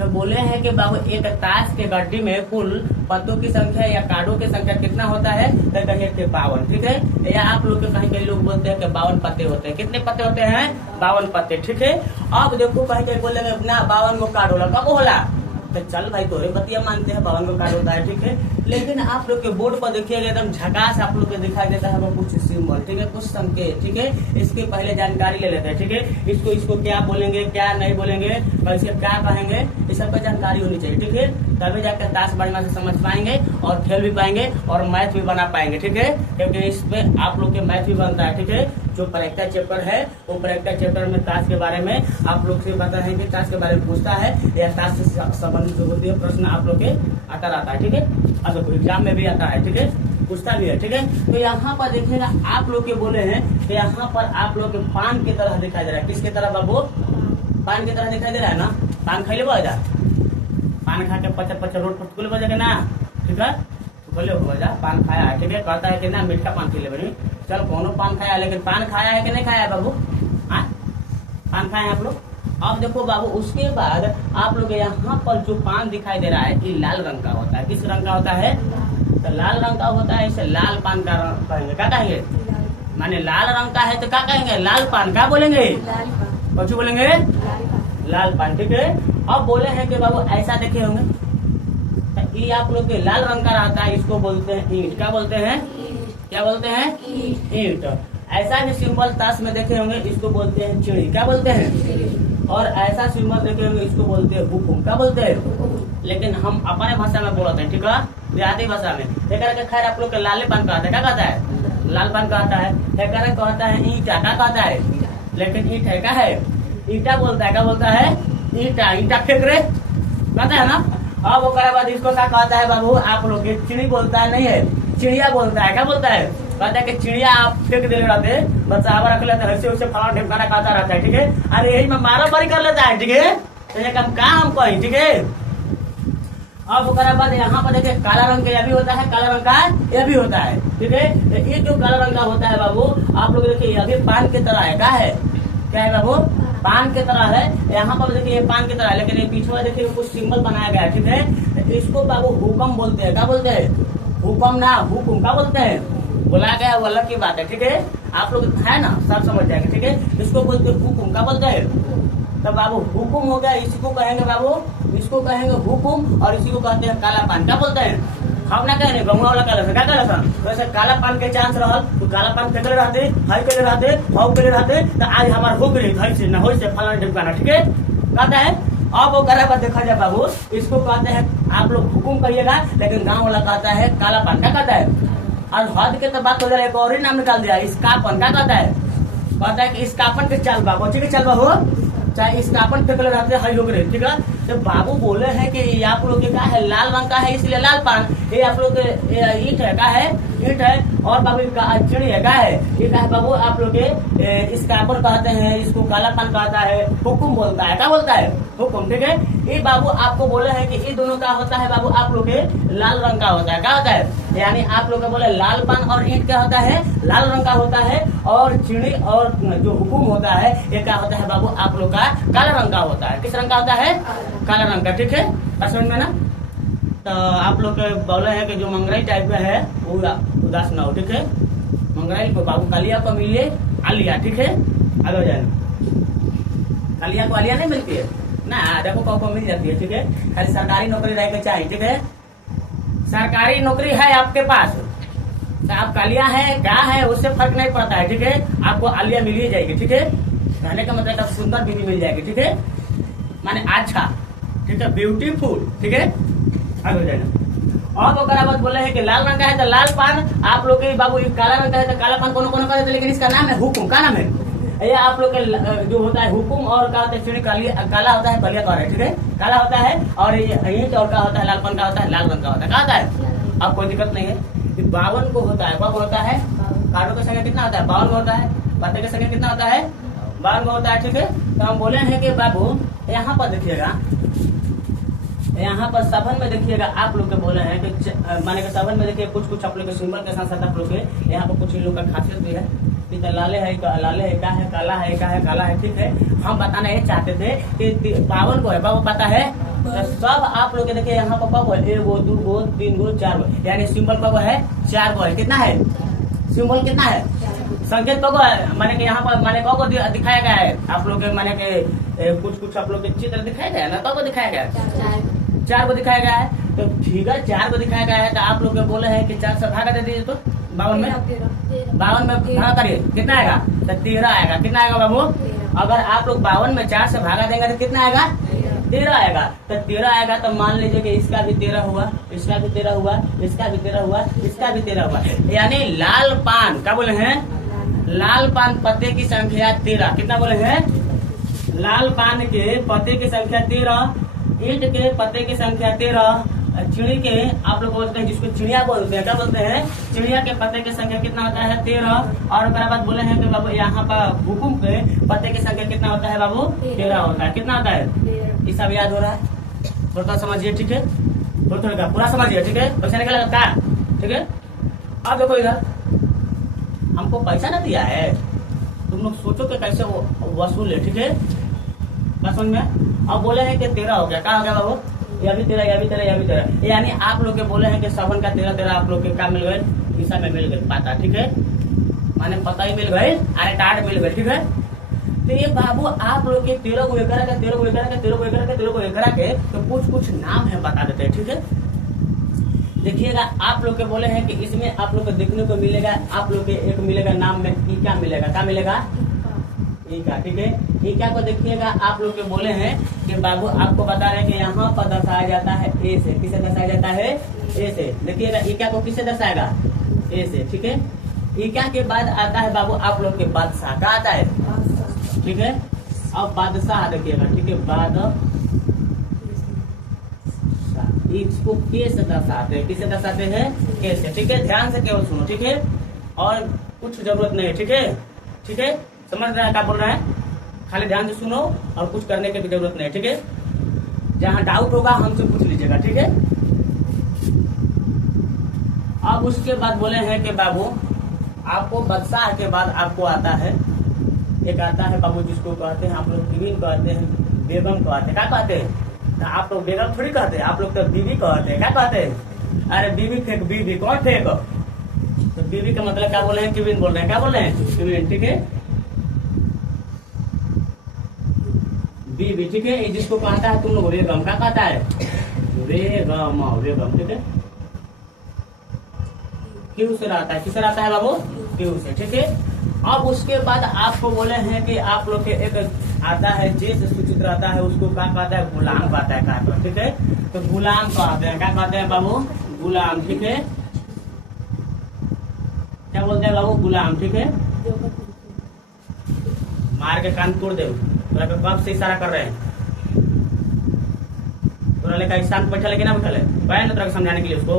तो बोले हैं कि बाबू एक ताश के गड्डी में कुल पत्तों की संख्या या कार्डों की संख्या कितना होता है, तो कहिए कि 52, ठीक है। या आप लोग कहीं कई लोग बोलते हैं कि 52 पत्ते होते हैं। कितने पत्ते होते हैं? 52 पत्ते, ठीक है। अब देखो कहीं कहीं बोलेंगे ना 52 को कार्ड होला, कब होला? तो चल भाई तोरे बतिया मानते हैं 52 को कार्ड होता है, ठीक है। लेकिन आप लोग के बोर्ड पर देखिएगा एकदम झकास आप लोग को दिखाई देता है वो कुछ सिंबल, ठीक है, कुछ संकेत, ठीक है। इसके पहले जानकारी ले लेते हैं, ठीक है। इसको क्या बोलेंगे, क्या नहीं बोलेंके, कैसे क्या कहेंगे, इस सब की जानकारी होनी चाहिए, ठीक है। तभी जाकर ताश बढ़िया से समझ पाएंगे और खेल भी पाएंगे और मैथ भी बना पाएंगे, ठीक है। क्योंकि इसमें आप लोग के मैथ भी बनता है, ठीक है। जो प्रैक्टिस चैप्टर है वो प्रैक्टिस चैप्टर में ताश के बारे में आप लोग से पता है कि ताश के बारे में पूछता है या ताश से संबंधित जो होती है प्रश्न आप लोग के आता रहता है, ठीक है। अच्छा कोई एग्जाम में भी आता है, ठीक है, पूछता भी है, ठीक है। तो यहाँ पर देखिएगा आप लोग के बोले हैं कि यहाँ पर आप लोग के पान की तरह दिखाई दे रहा है। किसकी तरह बाबू? पान की तरह दिखाई दे रहा है ना। पान खाई ले जा, पान खा के पचर रोड पर बजेगा ना, ठीक है। बोले हो जा पान खाया है, ठीक है। कहता है कि ना मीठा पान खिले बनी, चल कौनो पान खाया, लेकिन पान खाया है कि नहीं खाया है बाबू? हाँ पान खाए हैं आप लोग। अब देखो बाबू उसके बाद आप लोग यहाँ पर जो पान दिखाई दे रहा है ये लाल रंग का होता है। किस रंग का होता है? तो लाल रंग का होता है, इसे लाल पान का कहेंगे। क्या कहेंगे? माने लाल रंग का है तो क्या कहेंगे? लाल पान। क्या बोलेंगे? कुछ बोलेंगे लाल पान, ठीक है। अब बोले हैं कि बाबू ऐसा देखे होंगे ये आप लोग के लाल रंग का रहता है, इसको बोलते हैं ईंट। क्या बोलते हैं? क्या बोलते हैं? ईंट। ऐसा भी सिंबल ताश में देखे होंगे, इसको बोलते हैं चिड़ी। क्या बोलते हैं? और ऐसा सिंबल देखे होंगे, इसको बोलते हैं हुकुम। क्या बोलते हैं? लेकिन हम अपने भाषा में बोलते हैं, ठीक है, देहाती भाषा में। खैर आप लोग के लाले पान कहता है। क्या कहता है? लाल पान कहता है। कहता है ईटा। क्या कहता है? लेकिन ईट है क्या है? ईटा बोलता है। क्या बोलता है? ईटा। ईटा फेंक रहे कहता है ना। अब वो बाद इसको क्या कहता है बाबू? आप लोग चिड़ी बोलता है, नहीं है चिड़िया बोलता है। क्या बोलता है? कहता है कि चिड़िया आप फेंक दे रहते बच्चा रख लेते हैं, उसे फला ढिमकाना कहता रहता है, ठीक है। अरे यही में मारा मारी कर लेता है, ठीक है। तो हम काम कहीं, ठीक है। अब बाद यहाँ पर देखिए काला रंग का यह भी होता है, काला रंग का यह भी होता है, ठीक है। ये जो काला रंग का होता है बाबू आप लोग देखिए यह भी पान की तरह है। क्या है? क्या है बाबू? पान की तरह है। यहाँ पर देखिए ये पान की तरह है, लेकिन ये पीछे देखिए कुछ सिंबल बनाया गया है, ठीक है। इसको बाबू हुक्म बोलते हैं। क्या बोलते हैं? हुक्म ना हुकुम। क्या बोलते हैं? बोला गया वो अलग की बात है, ठीक है। आप लोग है ना सब समझ जाएंगे, ठीक है। इसको बोलते हैं हुकुम। क्या बोलते हैं? तो बाबू हुकुम हो गया, इसी को कहेंगे बाबू, इसको कहेंगे हुकुम और इसी को कहते हैं काला पान। क्या बोलते हैं? हम ना कहेंगे गंगा वाला काला से क्या काला वैसे काला पान के चांस रहल तो काला पान फेंकले रहते, हाई के रहते, हाउ के रहते, तो आज हमार हो गई हाई से ना हो से फलाना ढिमकाना, ठीक है। कहता है अब वो करे बाद देखा जाए बाबू, इसको कहते हैं आप लोग हुकुम कहिएगा, लेकिन गाँव वाला कहता है काला पान। क्या कहता है? और हद के तो बात हो जाए, एक और ही नाम निकाल दिया, इसकापन। क्या कहता है? कहता है कि इसकापन के चल बाबू, ठीक है, चल बाबू चाहे इसकापन फेंकले रहते हाई हो गए, ठीक है। तो बाबू बोले हैं कि ये आप लोग के क्या है? लाल रंग का है, इसलिए लाल पान। ये आप लोग ईंट है। क्या है? ईंट है। और बाबू चिड़ी है। क्या है? ये क्या है बाबू? आप लोग इसकापन कहते हैं, इसको काला पान कहता है, हुकुम बोलता है। क्या बोलता है? हुकुम, ठीक है। ये बाबू आपको बोले हैं कि ये दोनों का होता है बाबू आप लोग के लाल रंग का होता है। क्या होता है? यानी आप लोग बोले लाल पान और ईंट क्या होता है? लाल रंग का होता है। और चिड़ी और जो हुकुम होता है ये क्या होता है बाबू? आप लोग का काला रंग का होता है। किस रंग का होता है? काला रंग का, ठीक है। समझ में ना। तो आप लोग बोले हैं कि जो मंगराई टाइप का है वो उदास ना हो, ठीक है। मंगराई को बाबू कालिया को मिलिए आलिया, ठीक है। आगे जाए कालिया को आलिया नहीं मिलती है ना, देखो कौ मिल जाती है, ठीक है। खाली सरकारी नौकरी रह के चाहिए, ठीक है। सरकारी नौकरी है आपके पास तो आप कालिया है क्या है उससे फर्क नहीं पड़ता है, ठीक है। आपको आलिया मिल ही जाएगी, ठीक है। कहने का मतलब सुंदर बीवी मिल जाएगी, ठीक है, माने अच्छा, ठीक है, ब्यूटीफुल, ठीक है। आगे जाना। और बाद बोले हैं कि लाल रंग का है तो लाल पान, आप लोग के बाबू काला रंग का है तो काला पान कोनो कोनो कहते, लेकिन इसका नाम है हुकुम। का नाम है? ये आप लोग के जो होता है हुकुम और क्या होता है चिड़ी काला होता है, बलिया का है, ठीक है, काला होता है। और ईंट और क्या होता है? लाल पान का होता है, लाल रंग का होता है। क्या होता है? अब कोई दिक्कत नहीं है। 52 को होता है, कब होता है? कार्डों की संख्या कितना होता है? 52 होता है। पत्ते की संख्या कितना होता है? 52 होता है, ठीक है। तो हम बोले हैं कि बाबू यहाँ पर देखिएगा, यहाँ पर सफन में देखिएगा आप लोग के बोले हैं कि माने के सफन में देखिए कुछ आप लोग के सिंबल के साथ साथ आप लोग के यहाँ पर कुछ इन लोग का खासियत भी है। लाले है, लाले है, काला है, ठीक है। हम बताना ये चाहते थे कि 52 को है बाबू, पता है तो सब आप लोग देखिए यहाँ पर कब है 1 2 3 4 यानी सिंबल कब है 4 है। कितना है सिंबल कितना है संकेत कब है माने कि यहाँ पर माने कब दिखाया गया है आप लोग के माने के कुछ आप लोग के चित्र दिखाया गया है ना कब दिखाया गया है 4 को दिखाया गया है। तो ठीक है 4 को दिखाया गया है तो आप लोग बोले हैं कि 4 से भागा दे दीजिए तो 52 में भागा करिए कितना आएगा तो 13 आएगा। कितना आएगा बाबू अगर आप लोग 52 में 4 से भागा देंगे तो कितना आएगा 13 आएगा। तो 13 आएगा तो मान लीजिए कि इसका भी 13 हुआ इसका भी 13 हुआ इसका भी 13 हुआ इसका भी 13 हुआ यानी लाल पान क्या बोले हैं लाल पान पत्ते की संख्या 13। कितना बोले हैं लाल पान के पत्ते की संख्या 13 ईंट के पत्ते की संख्या 13 चिड़ी के आप लोग बोलते हैं जिसको चिड़िया बोलते हैं क्या बोलते हैं चिड़िया के पत्ते की संख्या कितना होता है 13 और उसके बाद बोले हैं कि बाबू यहाँ पर हुकुम के पत्ते की संख्या कितना होता है बाबू 13 होता है। कितना होता है ये सब याद हो रहा है थोड़ा समझिए ठीक है थोड़ा पूरा समझिए ठीक है पैसा निकलेगा क्या ठीक है। अब देखो इधर हमको पैसा ना दिया है तुम लोग सोचो कि कैसे वसूल है ठीक है बस समझ में। अब बोले हैं कि 13 हो गया क्या हो गया बाबू यह भी 13 यानी आप लोग के बोले हैं कि 7 का 13 आप लोग के क्या मिल गए हिस्सा में मिल गए पता ठीक है माने पता ही मिल गए अरे कार्ड मिल गए ठीक है। तो ये बाबू आप लोग के 13 को 11 के 13 को 11 के 13 को 11 के 13 को 11 के तो कुछ नाम है बता देते हैं ठीक है। देखिएगा आप लोग के बोले हैं कि इसमें आप लोग को देखने को मिलेगा आप लोग के एक मिलेगा नाम में क्या मिलेगा क्या मिलेगा ईका ठीक है। ईका को देखिएगा आप लोग के बोले हैं कि बाबू आपको बता रहे हैं कि यहाँ पर दर्शाया जाता है ए से किसे दर्शाया जाता है ए से। देखिएगा ईका को किसे दर्शाएगा ए से ठीक है। ईका के बाद आता है बाबू आप लोग के बादशाह का आता है ठीक है। अब बादशाह देखिएगा ठीक है बादशाह इसको के से दर्शाते हैं किसे दर्शाते हैं के से ठीक है। ध्यान से केवल सुनो ठीक है और कुछ जरूरत नहीं है ठीक है समझ रहे हैं क्या बोल रहे हैं खाली ध्यान से सुनो और कुछ करने की भी जरूरत नहीं ठीक है। जहाँ डाउट होगा हमसे पूछ लीजिएगा ठीक है। अब उसके बाद बोले हैं कि बाबू आपको बादशाह के बाद आपको आता है एक आता है बाबू जिसको कहते हैं आप लोग बीबी कहते हैं बेगम कहते हैं क्या कहते हैं तो आप लोग बेगम थोड़ी कहते हैं आप लोग तो बीबी कहते हैं क्या कहते हैं अरे बीबी फेंक बीबी कौन फेंक तो बीबी का मतलब क्या बोल रहे हैं किविन बोल रहे हैं क्या बोल रहे हैं किविन ठीक है बीबी ठीक है। जिसको कहता है तुम लोग बेगम क्या कहता है बेगम ठीक है क्यों से रहता है किससे रहता है बाबू क्यों से ठीक है। अब उसके बाद आपको बोले हैं कि आप लोग के एक आता है जे से सूचित रहता है उसको क्या कहता है गुलाम कहता है क्या ठीक है। तो गुलाम कहते हैं क्या कहते हैं बाबू गुलाम ठीक है क्या बोलते हैं बाबू गुलाम ठीक है। मार के कान तोड़ दे तोरा के कब से इशारा कर रहे हैं तोरा लेकर शांत बैठा लेकिन ना बैठा ले पाया ना तोरा को समझाने के लिए उसको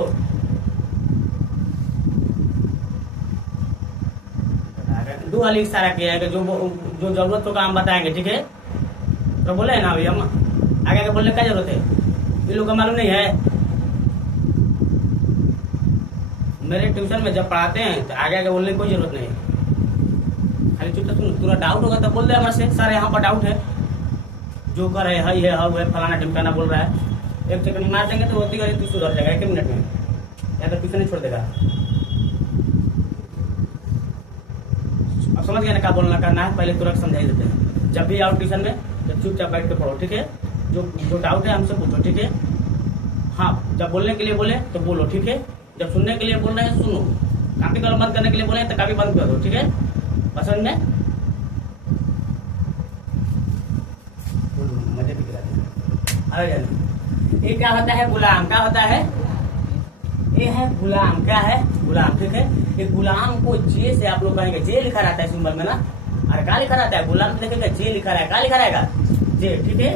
दो वाली इशारा किया है कि जो जरूरत होगा हम बताएंगे ठीक है। तो बोले है ना अभी हम आगे के बोलने का जरूरत है ये लोग को मालूम नहीं है। मेरे ट्यूशन में जब पढ़ाते हैं तो आगे बोलने की कोई जरूरत नहीं है खाली चुपचाप सुनो पूरा डाउट होगा तो बोल दे हमारे से सर यहाँ पर डाउट है जो कर है फलाना ढिमकाना बोल रहा है एक सेकंड मार देंगे तो होती है तू सुधर जाएगा 1 मिनट में या तो ट्यूशन नहीं छोड़ देगा। अब समझ गया ना क्या बोलना करना है पहले तुरंत समझाई देते हैं जब भी आओ ट्यूशन में तो चुपचाप बैठ के पढ़ो ठीक है। जो डाउट है हमसे पूछो ठीक है। हाँ जब बोलने के लिए बोले तो बोलो ठीक है जब सुनने के लिए बोल रहे हैं सुनो काफी कलम बंद करने के लिए बोले तो काफी बंद कर दो ठीक है पसंद में मजे भी करा ये क्या होता है गुलाम क्या होता है ये है गुलाम क्या है गुलाम ठीक है। ये गुलाम को जे से आप लोग कहेंगे जे लिखा रहता है सिंबल में ना अरे क्या लिखा रहता है गुलाम देखेगा जे लिखा रहेगा क्या लिखा रहेगा जे ठीक है।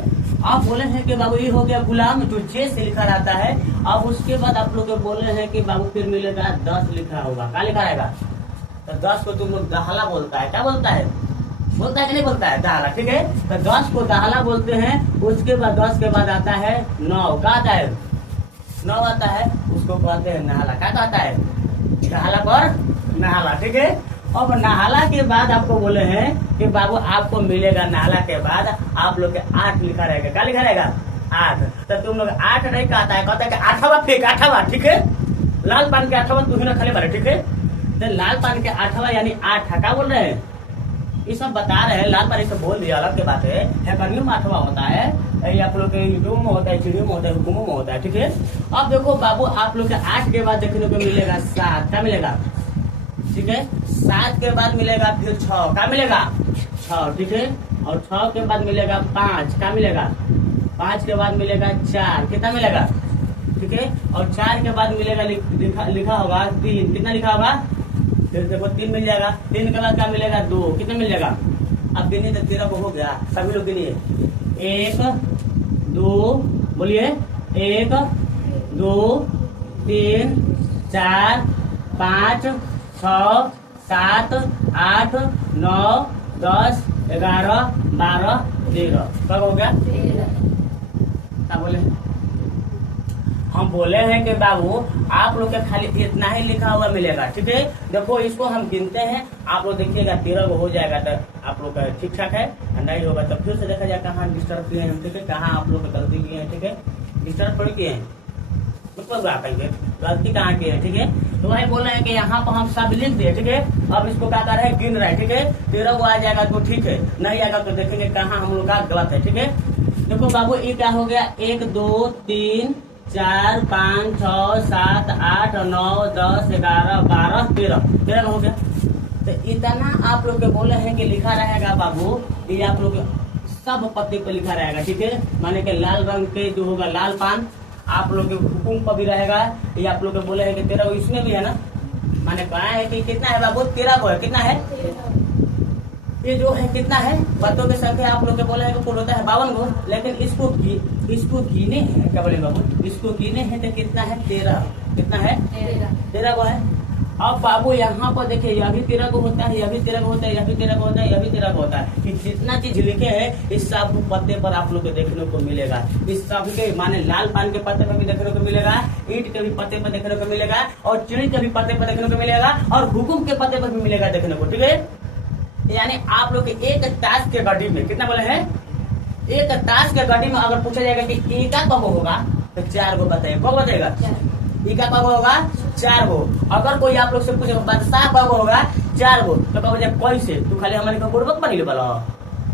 आप बोले हैं कि बाबू ये हो गया गुलाम जो जे से लिखा रहता है। अब उसके बाद आप लोग बोले हैं कि बाबू फिर मिलेगा 10 लिखा होगा क्या लिखा रहेगा तो 10 को तुम लोग दहला बोलता है क्या बोलता है कि नहीं बोलता है दहला ठीक है। तो 10 को दहला बोलते हैं। उसके बाद 10 के बाद आता है 9 क्या आता है 9 आता है उसको कहते हैं नहाला क्या कहता है दहला पर नहाला ठीक है। अब नहाला के बाद आपको बोले हैं कि बाबू आपको मिलेगा नहाला के बाद आप लोग के 8 लिखा रहेगा क्या लिखा रहेगा 8। तो तुम लोग 8 नहीं कहता है कि आठवा फेंक, आठवा, ठीक है। लाल पान के आठवा तू ही ना खाले बारे, ठीक है। तो लाल पान के आठवा यानी 8, क्या बोल रहे हैं? ये सब बता रहे हैं। लाल पान से बोल दिया, अलग की बात है। कनियों में 8वां होता है, आप लोग के यूट्यूब में होता है, चिड़ियों में होता है, हुकुमों में होता है, ठीक है। अब देखो बाबू, आप लोग के 8 के बाद देखने को मिलेगा 7, क्या मिलेगा? ठीक है। 7 के बाद मिलेगा फिर 6, क्या मिलेगा? 6, ठीक है। और 6 के बाद मिलेगा 5, क्या मिलेगा? 5 के बाद मिलेगा 4, कितना मिलेगा? ठीक है। और 4 के बाद मिलेगा लिखा होगा 3, कितना लिखा होगा? फिर देखो 3 मिल जाएगा। 3 के बाद क्या मिलेगा? 2, कितना मिल जाएगा? अब गिनिए तो 13 को हो गया। सभी लोग गिनिए, 1 2, बोलिए 1 2 3 4 5 6 7 8 9 10 11 12 13। कब हो गया? क्या बोले? हम बोले हैं कि बाबू आप लोग के खाली इतना ही लिखा हुआ मिलेगा, ठीक है। देखो इसको हम गिनते हैं, आप लोग देखिएगा 13 को हो जाएगा तो आप लोग का ठीक ठाक है। नहीं होगा तो फिर से देखा जाए कहाँ डिस्टर्ब किए हैं, ठीक है, कहाँ आप लोग गलती किए हैं, ठीक है। डिस्टर्ब थोड़ी किए हैं, मतलब आप कहेंगे गलती कहाँ की है, ठीक है। तो वही बोल रहे हैं कि यहाँ पर हम सब लिख दिए, ठीक है। अब इसको क्या कर रहे हैं? गिन रहे हैं, ठीक है। 13 को आ जाएगा तो ठीक है, नहीं आएगा तो देखेंगे कहाँ हम लोग का गलत है, ठीक है। देखो बाबू ये क्या हो गया? 1 2 3 4 5 6 7 8 9 10 11 12 13 हो गया। तो इतना आप लोग के बोले हैं कि लिखा रहेगा बाबू, ये आप लोग सब पत्ते पे लिखा रहेगा, ठीक है। माने कि लाल रंग के जो होगा लाल पान आप लोग के हुकुम पर भी रहेगा। ये आप लोग के बोले हैं कि 13 इसमें भी है ना, माने कहा है कि कितना है बाबू? 13 को है, कितना है? ये जो है कितना है? पत्तों की संख्या आप लोग के बोले हैं कि कुल होता है 52 को, लेकिन इसको गिने हैं, क्या बोले बाबू? इसको गिने हैं तो कितना है? 13। कितना है? 13 को है। अब बाबू यहाँ पर देखिए, यह भी 13 को होता है, यह भी 13 को होता है, यह भी 13 को होता है, यह भी 13 को होता है। कि जितना चीज लिखे हैं इस सब पत्ते पर आप लोग को देखने को मिलेगा। इस सब के माने लाल पान के पत्ते पर भी देखने को मिलेगा, ईंट के भी पत्ते पर देखने को मिलेगा, और चिड़ी के भी पत्ते पर देखने को मिलेगा, और हुकुम के पत्ते पर भी मिलेगा देखने को, ठीक है। यानी आप लोग के एक ताश के गड्डी में कितना बोले हैं? एक ताश के गड्डी में अगर पूछा जाएगा कि ईका कब होगा तो 4 को बताइए। कब बताएगा? ईका कब होगा? 4 को। अगर कोई आप लोग से पूछे बादशाह कब होगा? 4 को। तो कब जाए कैसे? तू खाली हमारे को बुड़बक बनी बोला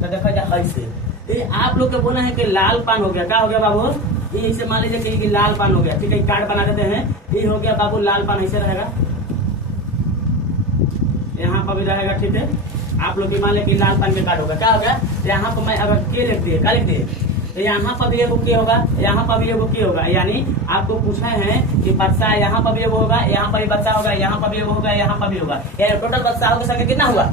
तो देखा जाए ऐसे। ये आप लोग के बोला है कि लाल पान हो गया। क्या हो गया बाबू? ये इसे मान लीजिए कि लाल पान हो गया, ठीक है। कार्ड बना देते हैं, ये हो गया बाबू लाल पान, ऐसे रहेगा, यहाँ पर भी रहेगा, ठीक है। आप लोग भी मान लें कि लाल पान के कार्ड होगा। क्या हो गया? यहाँ पर मैं अगर के लिख दिए, क्या लिख दिए, तो यहाँ पर भी एगो के होगा, यहाँ पर भी एगो के होगा। यानी आपको पूछा है कि बादशाह यहाँ पर भी एगो होगा, यहाँ पर भी बादशाह होगा, यहाँ पर भी एगो होगा, यहाँ पर भी होगा। यानी टोटल बादशाहों की संख्या कितना हुआ?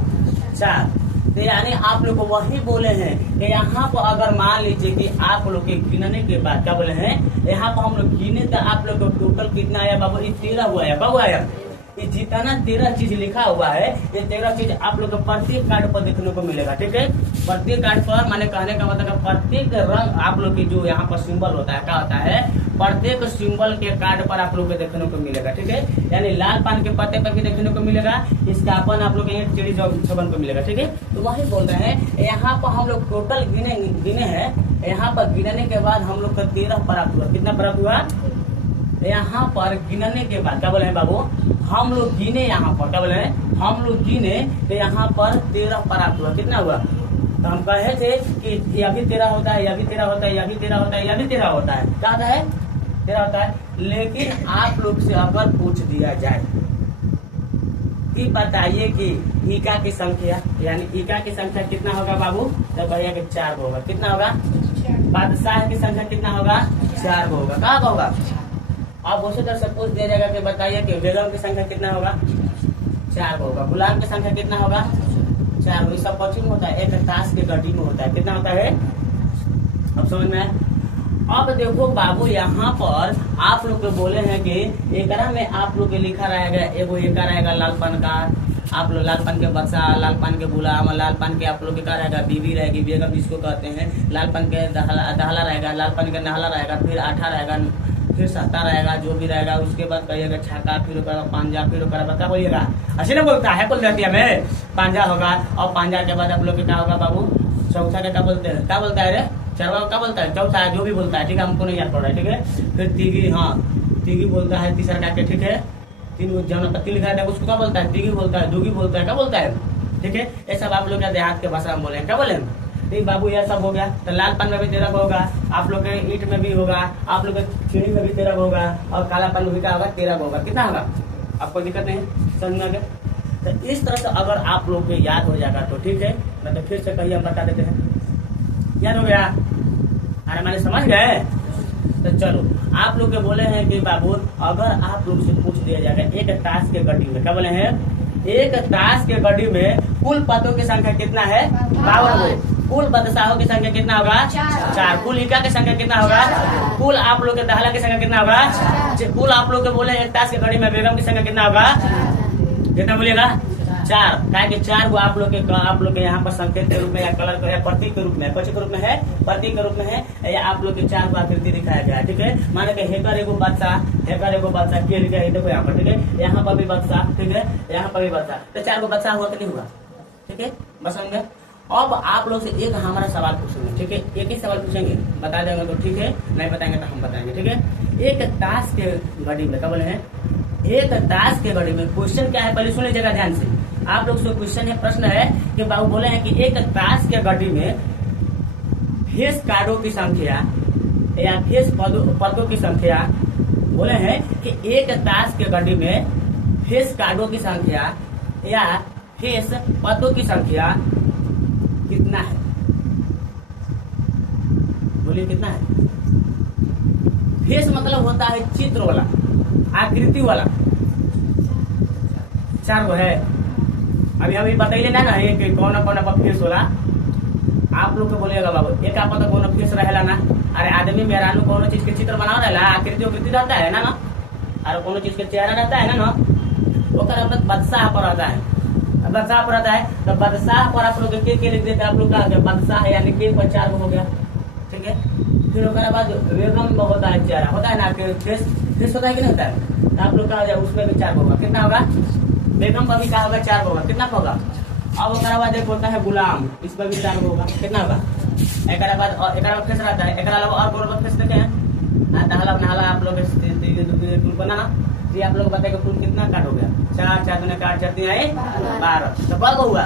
4। तो यानी आप लोग को वही बोले हैं कि यहाँ पर अगर मान लीजिए कि आप लोग के गिनने के बाद क्या बोले हैं, यहाँ पर हम लोग गिने तो आप लोग को टोटल कितना आया बाबू? ये 13 हुआ है। कब आया? ये जितना 13 चीज लिखा हुआ है, ये 13 चीज आप लोग को प्रत्येक कार्ड पर देखने को मिलेगा, ठीक है। प्रत्येक कार्ड पर माने कहने का मतलब प्रत्येक रंग आप लोग की जो यहाँ पर सिंबल होता है, क्या होता है? प्रत्येक सिंबल के कार्ड पर आप लोग को देखने को मिलेगा, ठीक है। यानी लाल पान के पत्ते पर भी देखने को मिलेगा, इसका अपन आप लोग चिड़ी चौबन को मिलेगा, ठीक है। तो वही बोल रहे हैं यहाँ पर हम लोग टोटल गिने हैं। यहाँ पर गिनने के बाद हम लोग का 13 प्राप्त हुआ। कितना प्राप्त हुआ? यहाँ पर गिनने के बाद क्या बोले हैं बाबू? हम लोग गिने, यहाँ पर क्या बोले हैं? हम लोग गिने तो यहाँ पर 13 प्राप्त हुआ। कितना हुआ? तो हम कहे थे कि यह भी 13 होता है, यह भी 13 होता है, यह भी 13 होता है, यह भी 13 होता है। क्या होता है? 13 होता है। लेकिन आप लोग से अगर पूछ दिया जाए कि बताइए कि ईका की संख्या, यानी ईका की संख्या कितना होगा बाबू? तो भैया के 4 होगा। कितना होगा? बादशाह की संख्या कितना होगा? 4 होगा। कहाँ का होगा? अब उसी तरह से पूछ दिया जाएगा कि बताइए कि बेगम की संख्या कितना होगा? 4 होगा। गुलाम की संख्या कितना होगा? 4। ये सब पश्चिम होता है, एक ताश के गड्डी में होता है। कितना होता है? अब समझ में? अब देखो बाबू यहाँ पर आप लोग को बोले हैं कि एकरा में आप लोग के लिखा रहेगा, एगो एका रहेगा लाल पान का, आप लोग लाल पान के बक्सा, लाल पान के गुलाम, लाल पान के आप लोग क्या रहेगा? बीवी रहेगी, बेगम जिसको कहते हैं। लाल पान के दहला रहेगा, लाल पान के नहला रहेगा, फिर आठा रहेगा, फिर 7 रहेगा, जो भी रहेगा। उसके बाद कहिएगा छाका, फिर पांजा, फिर बता बोलिएगा। अच्छे ना बोलता है, बोल देती हमें पांजा होगा। और पांजा के बाद आप लोग क्या होगा बाबू? चौथा का क्या बोलते हैं? क्या बोलता है रे? चरवा क्या बोलता है, चौथा जो भी बोलता है, ठीक है, हमको नहीं याद पड़ रहा है, ठीक है। फिर तीगी, हाँ तीगी बोलता है तीसरा का, ठीक है। तीन जौन पत्ती लिखा है उसको क्या बोलता है, तीगी बोलता है, दूगी बोलता है, क्या बोलता है, ठीक है। ये सब आप लोग क्या देहात के भाषा में बोले, क्या बोले। ठीक बाबू, यह सब हो गया। तो लाल पान में भी 13 होगा, आप लोग के ईंट में भी होगा, आप लोग के चीनी में भी 13 होगा, और काला पान में भी क्या होगा, 13 होगा। कितना होगा, आपको दिक्कत नहीं है समझ में। तो इस तरह से अगर आप लोग को याद हो जाएगा तो ठीक है, मैं तो फिर से कहिए हम बता देते हैं। याद हो गया, अरे मैंने समझ गए। तो चलो, आप लोग के बोले हैं कि बाबू अगर आप लोग से पूछ दिया जाएगा एक ताश के गड्डी में, क्या बोले हैं, एक ताश के गड्डी में कुल पत्तों की संख्या कितना है, 52। कुल बदशाहों की संख्या कितना होगा, 4। कुल ईका की संख्या कितना होगा, कुल आप लोग के दहला की संख्या कितना होगा, कुल आप लोग के बोले एक ताश के गड्डी में बेगम की संख्या कितना होगा, कितना बोलिएगा, 4। कहा कि 4 को आप लोग के यहाँ पर संकेत के रूप में या कलर या प्रतीक के रूप में, कुछ के रूप में है, प्रतीक के रूप में है, या आप लोग के 4 को आकृति दिखाया गया है, ठीक है। माने कि हेकर एगो बादशाह, के लिखा है, देखो यहाँ पर, ठीक है। यहाँ पर भी बादशाह, ठीक है, यहाँ पर भी बादशाह। तो 4 को बादशाह हुआ कि नहीं हुआ, ठीक है, बस समझ। अब आप लोग से एक हमारा सवाल पूछेंगे, ठीक है, एक ही सवाल पूछेंगे, बता देंगे तो ठीक है, नहीं बताएंगे तो हम बताएंगे, ठीक है। एक ताश के घड़ी में, क्या बोले हैं, एक ताश के घड़ी में क्वेश्चन क्या है, पहले सुन लीजिएगा ध्यान से। आप लोग से क्वेश्चन है, प्रश्न है कि बाबू बोले हैं कि एक ताश के घड़ी में फेस कार्डों की संख्या या फेस पदों की संख्या, बोले हैं कि एक ताश के घड़ी में फेस कार्डों की संख्या या फेस पदों की संख्या कितना है, बोलिए कितना है। फेस मतलब होता है चित्र वाला, आकृति वाला, 4 गो है। अभी बताइए ना कि कौन पर फेस होला, आप लोग को बोलिएगा बाबू, एक आप तो कौन फेस रहेला ना। अरे आदमी मेहरानू कोनो चीज के चित्र बनाओ रहेला, आकृति रहता है ना, अरे कोनो चीज के चेहरा रहता है ना, ओकर अपना बादशाह पर रहता है, बादशाह पर रहता है। तो बादशाह पर आप लोग के लिख देते, आप लोग का बादशाह है, यानी के पर 4 हो गया, ठीक है। फिर उसके बाद बेगम होता है, चेहरा होता है ना, फेस होता है कि नहीं होता है, तो आप लोग का उसमें भी 4 होगा, कितना होगा, बेगम का भी क्या होगा, 4 होगा, कितना होगा। अब उसके बाद एक होता है गुलाम, इस पर भी 4 होगा, कितना होगा। एक बाद फेस रहता है, एक अलावा और कौन फेस देते हैं, नहाला आप लोग बनाना, ये आप लोग बताइए कुल कितना काट हो गया, 4 4 दूने 4 4 3 आए 12। तो कब हुआ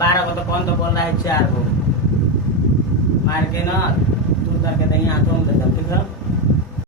12 को, तो कौन तो बोल रहा है 4 को, मार के ना तू करके दही हाथों में, ठीक है।